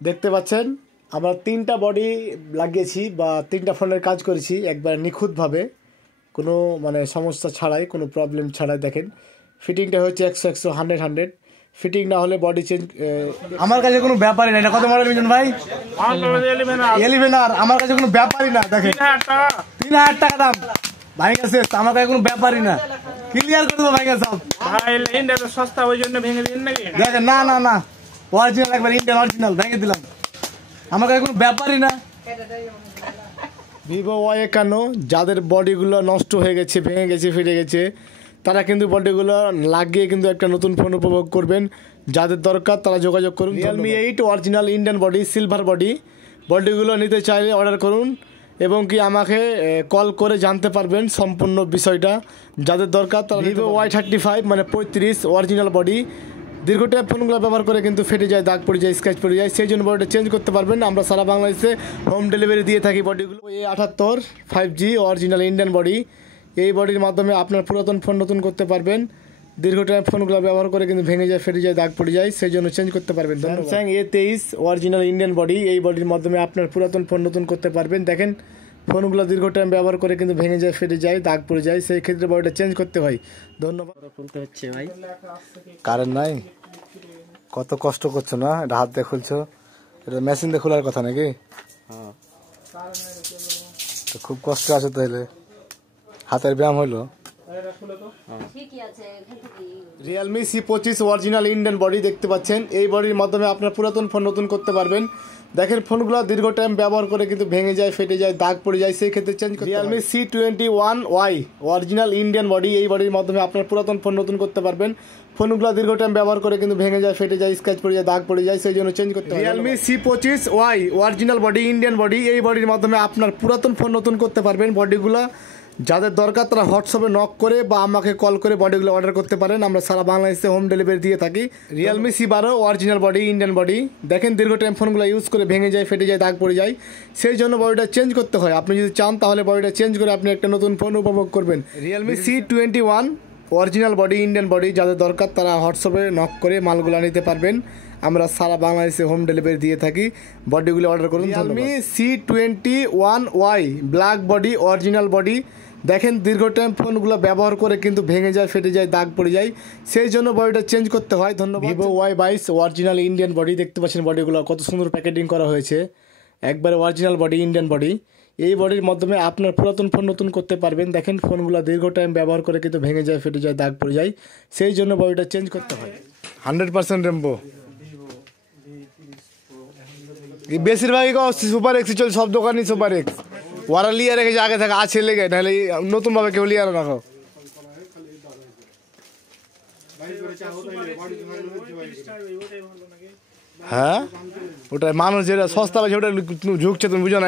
দেখতে পাচ্ছেন আমরা 3টা বডি লাগিয়েছি বা 3টা ফোনের কাজ করেছি একবার নিখুঁতভাবে, কোনো মানে সমস্যা ছাড়াই, কোনো প্রবলেম ছাড়াই। দেখেন ফিটিংটা হচ্ছে 100 100 ফিটিং না হলে বডি চেঞ্জ। আমার কাছে কোনো ব্যাপারই না। এটা কত মডেল মিজান ভাই? 11R। আমার কাছে কোনো ব্যাপারই না। দেখেন 3000 টাকা দাম ভাই গেছে, আমার কাছে কোনো ব্যাপারই না। ক্লিয়ার করে দেবো ভাই গেছে ভাই। ইন্ডিয়া তো সস্তা, ওই জন্য ভেঙে দিন নাকি? দেখেন না না না, অরিজিনাল একবার ইন্ডিয়ান অরিজিনাল ভেঙে দিলাম। আমার কাছে কোনো ব্যাপারই না। ভিভো Y51 যাদের বডিগুলো নষ্ট হয়ে গেছে, ভেঙে গেছে, ফেটে গেছে, তারা কিন্তু বডিগুলো লাগিয়ে কিন্তু একটা নতুন ফোন উপভোগ করবেন। যাদের দরকার তারা যোগাযোগ করুন। Realme 8 original Indian body, silver body. বডিগুলো নিতে চাইলে অর্ডার করুন এবং কি আমাকে কল করে জানতে পারবেন সম্পূর্ণ বিষয়টা। যাদের দরকার তারা ভিভো Y35 মানে 35 অরিজিনাল বডি। দীর্ঘ টাইম ফোনগুলো ব্যবহার করে কিন্তু ফেটে যায়, দাগ পড়ে যায়, স্ক্র্যাচ পড়ে যায়, সেই জন্য বডিটা চেঞ্জ করতে পারবেন। আমরা সারা বাংলাদেশে হোম ডেলিভারি দিয়ে থাকি বডিগুলো। A78 5G original Indian body. এই বডির মাধ্যমে আপনার পুরাতন ফোন নতুন করতে পারবেন। দীর্ঘ টাইম ফোনগুলো ব্যবহার করে কিন্তু ভেঙে যায়, ফেটে যায়, দাগ পড়ে যায়, সেই জন্য চেঞ্জ করতে পারবেন। Samsung A23 original Indian body. এই বডির মাধ্যমে আপনার পুরাতন ফোন নতুন করতে পারবেন। দেখেন ফোনগুলো দীর্ঘ টাইম ব্যবহার করে কিন্তু ভেঙে যায়, ফেটে যায়, দাগ পড়ে যায়, সেই ক্ষেত্রে বডিটা চেঞ্জ করতে হয়। ধন্যবাদ। খুলতে হচ্ছে ভাই, কারেন্ট নাই, কত কষ্ট করছো না, এটা হাত দিয়ে খুলছো, এটা মেশিন দিয়ে খোলার কথা নাকি? হ্যাঁ, খুব কষ্ট আছে তাহলে, হাতের ব্যায়াম হইলো। Realme C25 original Indian body দেখতে পাচ্ছেন। এই বডির মাধ্যমে আপনার পুরাতন ফোন নতুন করতে পারবেন। দেখেন ফোনগুলো দীর্ঘ টাইম ব্যবহার করে কিন্তু ভেঙে যায়, ফেটে যায়, দাগ পড়ে যায়, সেই ক্ষেত্রে চেঞ্জ করতে Realme C21Y original Indian body. এই বডির মাধ্যমে আপনার পুরাতন ফোন নতুন করতে পারবেন। ফোনগুলো দীর্ঘ টাইম ব্যবহার করে কিন্তু ভেঙে যায়, ফেটে যায়, স্ক্র্যাচ পড়ে যায়, দাগ পড়ে যায়, সেই জন্য চেঞ্জ করতে হবে। Realme C25Y original body Indian body. এই বডির মাধ্যমে আপনার পুরাতন ফোন নতুন করতে পারবেন। বডিগুলো যাদের দরকার তারা হোয়াটসঅ্যাপে নক করে বা আমাকে কল করে বডিগুলো অর্ডার করতে পারেন। আমরা সারা বাংলাদেশে হোম ডেলিভারি দিয়ে থাকি। Realme C12 original body Indian body. দেখেন দীর্ঘ টাইম ফোনগুলো ইউজ করে ভেঙে যায়, ফেটে যায়, দাগ পড়ে যায়, সেই জন্য বডিটা চেঞ্জ করতে হয়। আপনি যদি চান তাহলে বডিটা চেঞ্জ করে আপনি একটা নতুন ফোন উপভোগ করবেন। Realme C21 original body Indian body. যাদের দরকার তারা হোয়াটসঅ্যাপে নক করে মালগুলো নিতে পারবেন। আমরা সারা বাংলাদেশে হোম ডেলিভারি দিয়ে থাকি। বডিগুলো অর্ডার করুন। Realme C21Y black body original body. দেখেন দীর্ঘ টাইম ফোনগুলো ব্যবহার করে কিন্তু ভেঙে যায়, ফেটে যায়, দাগ পড়ে যায়, সেই জন্য বডিটা চেঞ্জ করতে হয়। ধন্যবাদ। Vivo Y22 original Indian body দেখতে পাচ্ছেন। বডিগুলো কত সুন্দর প্যাকেজিং করা হয়েছে, একবারে অরিজিনাল বডি ইন্ডিয়ান বডি। এই বডির মাধ্যমে আপনার পুরাতন ফোন নতুন করতে পারবেন। দেখেন ফোনগুলো দীর্ঘ টাইম ব্যবহার করে কিন্তু ভেঙে যায়, ফেটে যায়, দাগ পড়ে যায়, সেই জন্য বডিটা চেঞ্জ করতে হয়। 100% রেমবো। বেশিরভাগই সুপার এক্সই চল, সব দোকানই সুপার এক্স। ওরা লিয়ে রেখেছে আগে থেকে, আছে লেগে, নাহলে নতুন ভাবে কেউ লিয়ে রাখো। হ্যাঁ, ওটাই মানুষ যেটা সস্তা পাচ্ছে ওটা ঝুঁকছে, তুমি বুঝো না।